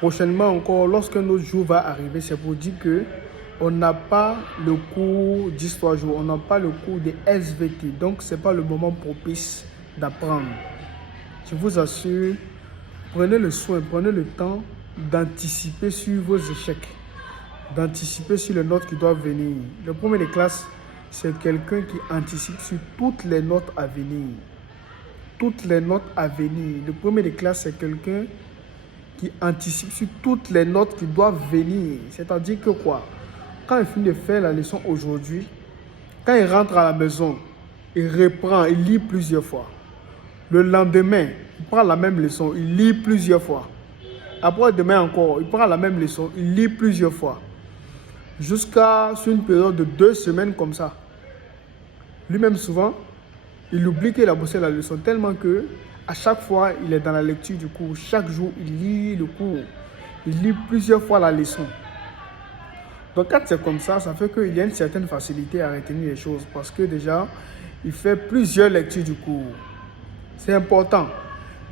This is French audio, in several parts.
prochainement encore, lorsqu'un autre jour va arriver, c'est pour dire que on n'a pas le cours d'histoire géo, on n'a pas le cours de SVT. Donc, ce n'est pas le moment propice d'apprendre. Je vous assure, prenez le soin, prenez le temps d'anticiper sur vos échecs, d'anticiper sur les notes qui doivent venir. Le premier de classe, c'est quelqu'un qui anticipe sur toutes les notes à venir. Toutes les notes à venir. Le premier de classe, c'est quelqu'un qui anticipe sur toutes les notes qui doivent venir. C'est-à-dire que quoi? Quand il finit de faire la leçon aujourd'hui, quand il rentre à la maison, il reprend, il lit plusieurs fois. Le lendemain, il prend la même leçon, il lit plusieurs fois. Après demain encore, il prend la même leçon, il lit plusieurs fois. Jusqu'à une période de 2 semaines comme ça. Lui-même souvent, il oublie qu'il a bossé la leçon tellement que à chaque fois, il est dans la lecture du cours. Chaque jour, il lit le cours. Il lit plusieurs fois la leçon. Donc quand c'est comme ça, ça fait qu'il y a une certaine facilité à retenir les choses parce que déjà, il fait plusieurs lectures du cours. C'est important.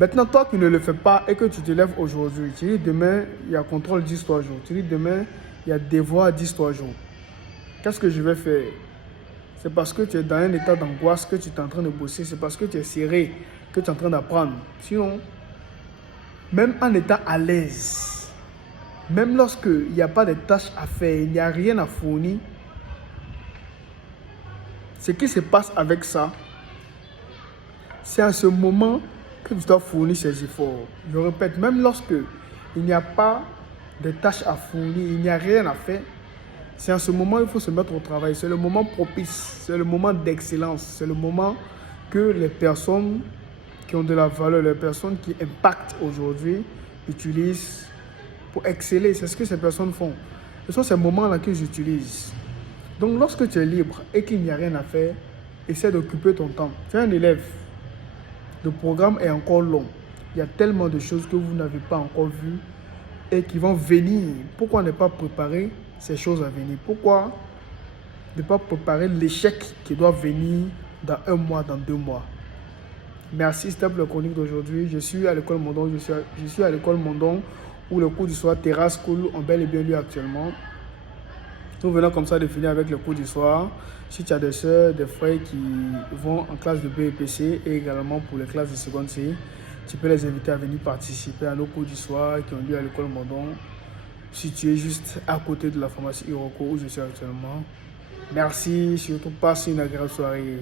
Maintenant, toi qui ne le fais pas et que tu te lèves aujourd'hui, tu dis demain, il y a contrôle d'histoire jour. Tu dis demain, il y a devoir d'histoire jour. Qu'est-ce que je vais faire? C'est parce que tu es dans un état d'angoisse que tu es en train de bosser. C'est parce que tu es serré que tu es en train d'apprendre. Sinon, même en étant à l'aise, même lorsqu'il n'y a pas de tâches à faire, il n'y a rien à fournir, ce qui se passe avec ça, c'est à ce moment que tu dois fournir ces efforts. Je répète, même lorsqu'il n'y a pas de tâches à fournir, il n'y a rien à faire, c'est à ce moment qu'il faut se mettre au travail. C'est le moment propice, c'est le moment d'excellence, c'est le moment que les personnes qui ont de la valeur, les personnes qui impactent aujourd'hui, utilisent pour exceller. C'est ce que ces personnes font. Ce sont ces moments-là que j'utilise. Donc, lorsque tu es libre et qu'il n'y a rien à faire, essaie d'occuper ton temps. Tu es un élève. Le programme est encore long. Il y a tellement de choses que vous n'avez pas encore vues et qui vont venir. Pourquoi ne pas préparer ces choses à venir? Pourquoi ne pas préparer l'échec qui doit venir dans 1 mois, dans 2 mois? Merci, c'était pour le chronique d'aujourd'hui. Je suis à l'école Mondon. Je suis à l'école Mondon où le cours du soir Terrace School ont bel et bien lieu actuellement. Nous venons comme ça de finir avec le cours du soir. Si tu as des soeurs, des frères qui vont en classe de BEPC et également pour les classes de seconde C, tu peux les inviter à venir participer à nos cours du soir qui ont lieu à l'école Mondon, situé juste à côté de la pharmacie Iroko où je suis actuellement. Merci, surtout passe une agréable soirée.